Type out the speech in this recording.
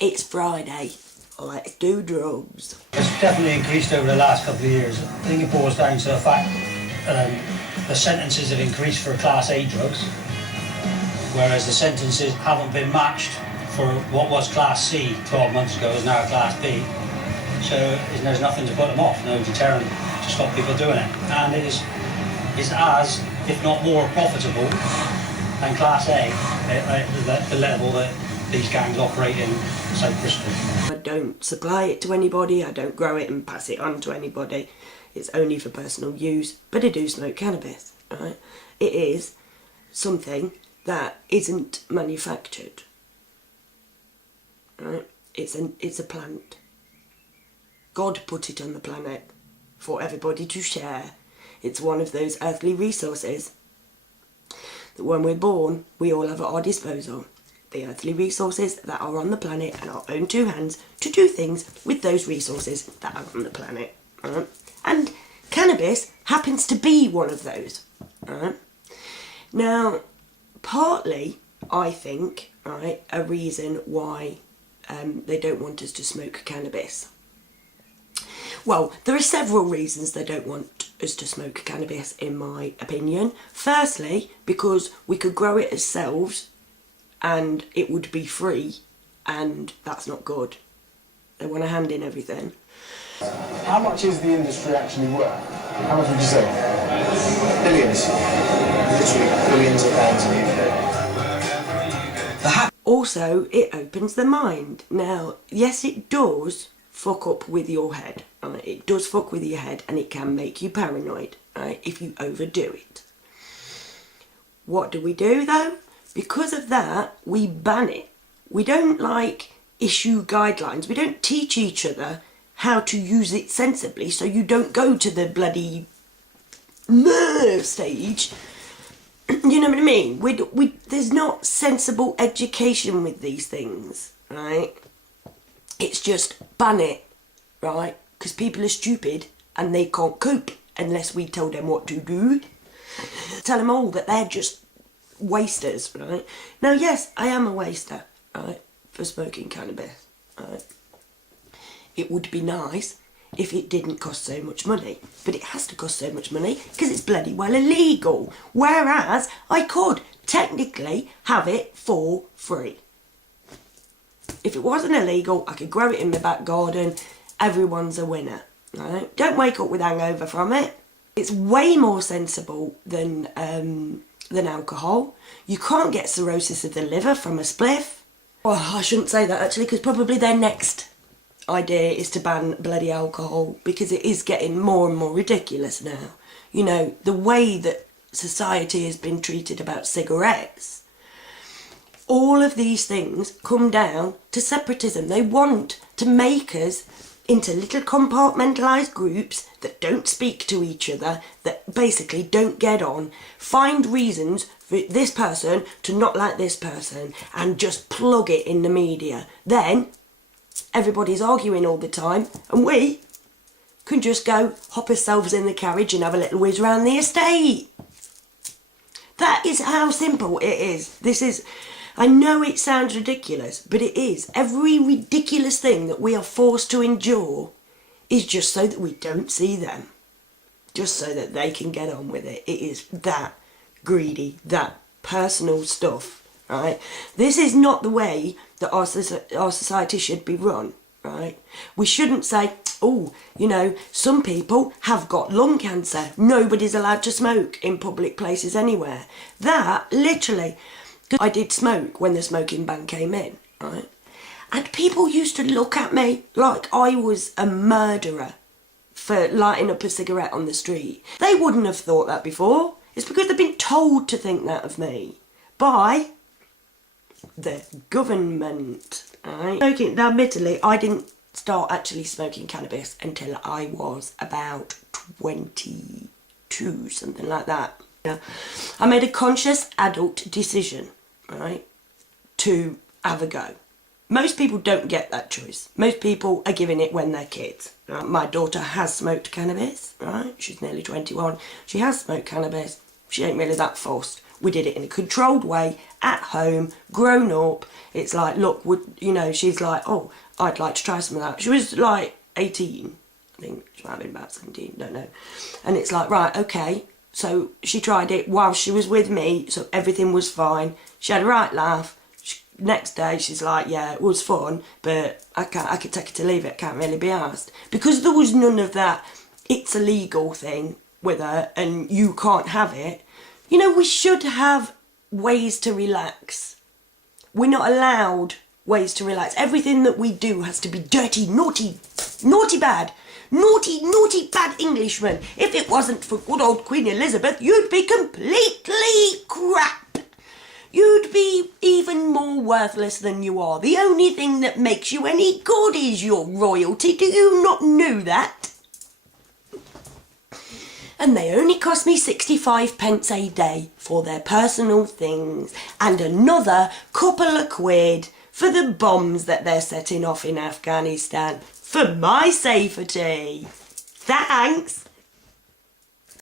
It's Friday. Let's do drugs. It's definitely increased over the last couple of years. I think it boils down to the fact the sentences have increased for Class A drugs, whereas the sentences haven't been matched for what was Class C 12 months ago is now Class B. So there's nothing to put them off, no deterrent to stop people doing it. And it is as, if not more profitable than Class A at the level that these gangs operate in South Bristol. I don't supply it to anybody, I don't grow it and pass it on to anybody. It's only for personal use, but I do smoke cannabis, right? It is something that isn't manufactured, right? It's a plant. God put it on the planet for everybody to share. It's one of those earthly resources that when we're born, we all have at our disposal. The earthly resources that are on the planet and our own two hands to do things with those resources that are on the planet. Right? And cannabis happens to be one of those. Right? Now, partly, I think, right, a reason why they don't want us to smoke cannabis. Well, there are several reasons they don't want us to smoke cannabis, in my opinion. Firstly, because we could grow it ourselves and it would be free, and that's not good. They want to hand in everything. How much is the industry actually worth? How much would you say? Billions. Literally billions of pounds in the UK. Also, it opens the mind. Now, yes, it does fuck up with your head. Right? It does fuck with your head and it can make you paranoid, right, if you overdo it. What do we do though? Because of that, we ban it. We don't issue guidelines. We don't teach each other how to use it sensibly so you don't go to the bloody stage. You know what I mean? There's not sensible education with these things, right? It's just ban it, right? Because people are stupid and they can't cope unless we tell them what to do. Tell them all that they're just wasters, right? Now, yes, I am a waster, right, for smoking cannabis, right? It would be nice if it didn't cost so much money, but it has to cost so much money because it's bloody well illegal, whereas I could technically have it for free. If it wasn't illegal, I could grow it in my back garden. Everyone's a winner, right? Don't wake up with hangover from it. It's way more sensible than alcohol. You can't get cirrhosis of the liver from a spliff. Well, I shouldn't say that actually, because probably their next idea is to ban bloody alcohol, because it is getting more and more ridiculous now. You know, the way that society has been treated about cigarettes. All of these things come down to separatism. They want to make us into little compartmentalised groups that don't speak to each other, that basically don't get on, find reasons for this person to not like this person and just plug it in the media. Then everybody's arguing all the time and we can just go hop ourselves in the carriage and have a little whiz around the estate. That is how simple it is. I know it sounds ridiculous, but it is. Every ridiculous thing that we are forced to endure is just so that we don't see them. Just so that they can get on with it. It is that greedy, that personal stuff, right? This is not the way that our society should be run, right? We shouldn't say, oh, you know, some people have got lung cancer. Nobody's allowed to smoke in public places anywhere. That, literally... I did smoke when the smoking ban came in, right? And people used to look at me like I was a murderer for lighting up a cigarette on the street. They wouldn't have thought that before. It's because they've been told to think that of me by the government, right? Smoking, now admittedly, I didn't start actually smoking cannabis until I was about 22, something like that. Yeah. I made a conscious adult decision, right, to have a go. Most people don't get that choice. Most people are given it when they're kids. Right? My daughter has smoked cannabis, right? She's nearly 21. She has smoked cannabis. She ain't really that fussed. We did it in a controlled way, at home, grown up. It's like, look, she's like, oh, I'd like to try some of that. She was like 18, I think. She might have been about 17, don't know. And it's like, right, okay. So she tried it while she was with me, so everything was fine. She had a right laugh. Next day, she's like, yeah, it was fun, but I could take it to leave it, can't really be asked. Because there was none of that, it's illegal thing with her, and you can't have it. We should have ways to relax. We're not allowed ways to relax. Everything that we do has to be dirty, naughty, bad. Naughty, bad Englishman. If it wasn't for good old Queen Elizabeth, you'd be completely crap. You'd be even more worthless than you are. The only thing that makes you any good is your royalty. Do you not know that? And they only cost me 65 pence a day for their personal things and another couple of quid for the bombs that they're setting off in Afghanistan for my safety. Thanks.